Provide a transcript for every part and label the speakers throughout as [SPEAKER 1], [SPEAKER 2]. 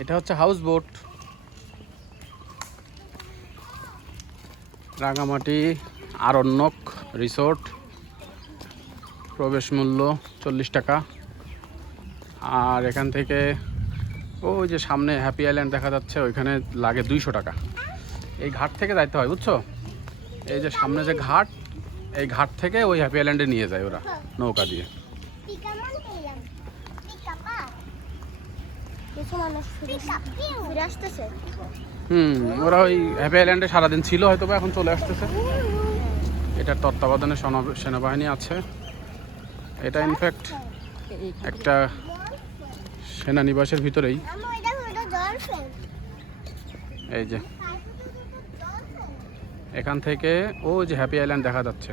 [SPEAKER 1] এটা হচ্ছে house boat Rangamati, Aranyak resort প্রবেশ মূল্য চল্লিশ টাকা। আর এখান থেকে ওই যে সামনে হ্যাপি আইল্যান্ড দেখা যাচ্ছে, ওইখানে লাগে দুইশো টাকা। এই ঘাট থেকে যাইতে হয়, বুঝছ? এই যে সামনে যে ঘাট, এই ঘাট থেকে ওই হ্যাপি আইল্যান্ডে নিয়ে যায় ওরা, নৌকা দিয়ে। হুম ওরা ওই হ্যাপি আইল্যান্ডে সারাদিন ছিল হয়তো বা এখন চলে আসতেছে। এটার তত্ত্বাবধানে সেনা- সেনাবাহিনী আছে। এটা ইনফ্যাক্ট একটা সেনানিবাসের ভিতরেই। এই যে। এখান থেকে ও যে হ্যাপি আইল্যান্ড দেখা যাচ্ছে।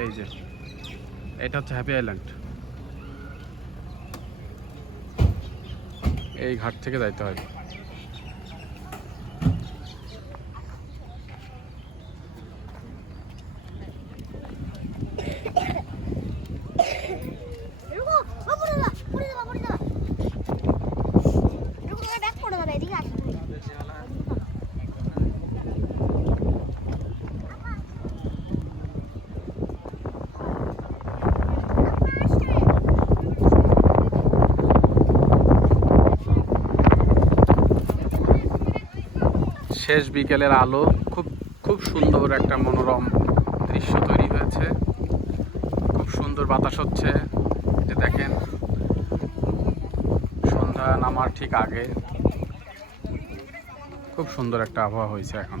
[SPEAKER 1] এই যে। এটা হচ্ছে হ্যাপি আইল্যান্ড এই ঘাট থেকে যাইতে হয়। শেষ বিকেলের আলো, খুব খুব সুন্দর একটা মনোরম দৃশ্য তৈরি হয়েছে। খুব সুন্দর বাতাস হচ্ছে। যে দেখেন, সন্ধ্যা নামার ঠিক আগে। খুব সুন্দর একটা আবহাওয়া হয়েছে এখন।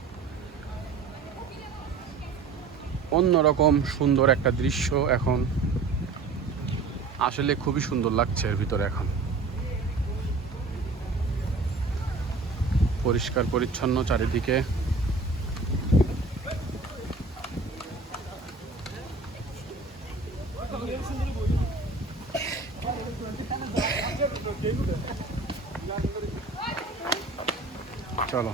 [SPEAKER 1] অন্যরকম সুন্দর একটা দৃশ্য এখন। আসলে খুবই সুন্দর লাগছে এর ভিতরে এখন। পরিষ্কার, পরিচ্ছন্ন চারিদিকে। চলো।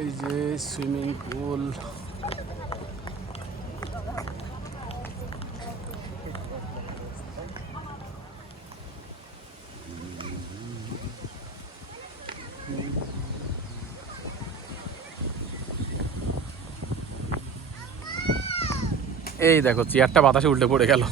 [SPEAKER 1] এই যে সুইমিং পুল। এই দেখো চেয়ারটা বাতাসে উল্টে পড়ে গেল।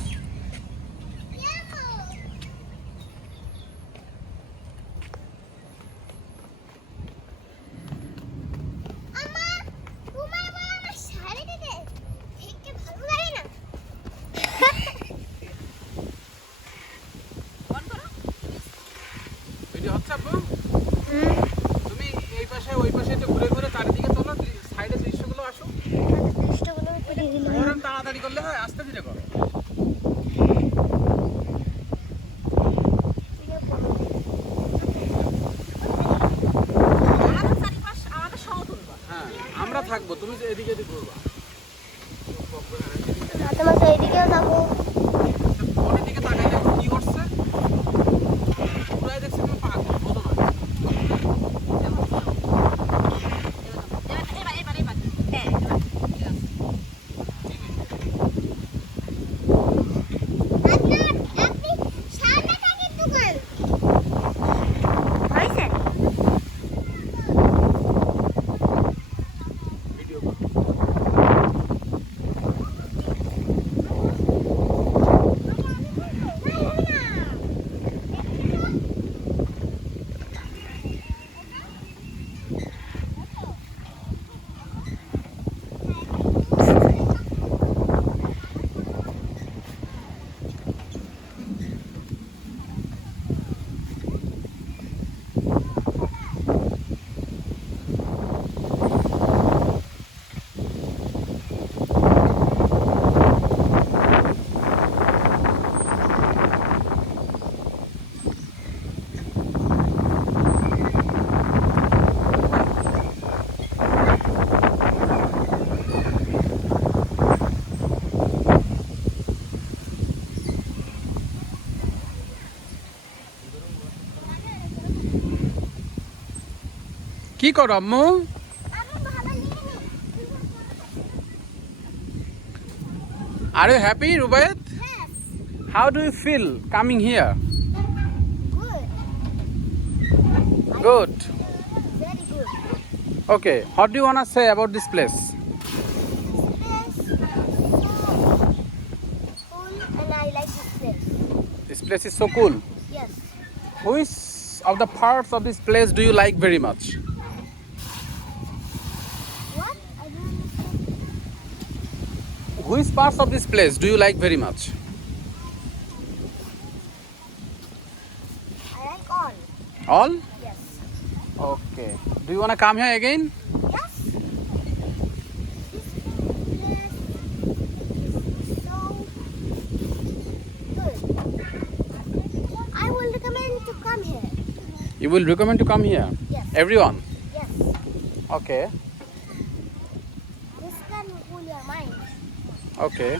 [SPEAKER 1] কি করো আম্মু are you happy
[SPEAKER 2] Rubayat
[SPEAKER 1] how do you feel coming here
[SPEAKER 2] good.
[SPEAKER 1] Good
[SPEAKER 2] Very.
[SPEAKER 1] Okay what do want say about this place
[SPEAKER 2] This place is cool and I like this place.
[SPEAKER 1] This place is so cool
[SPEAKER 2] Yes.
[SPEAKER 1] Which of Which parts of this place do you like very
[SPEAKER 2] much I like all.
[SPEAKER 1] All
[SPEAKER 2] Yes.
[SPEAKER 1] Okay do you want come here again
[SPEAKER 2] Yes. This place is so good. I will recommend to come here.
[SPEAKER 1] You will recommend to come here
[SPEAKER 2] Yes.
[SPEAKER 1] Everyone
[SPEAKER 2] Yes. Okay
[SPEAKER 1] Okay.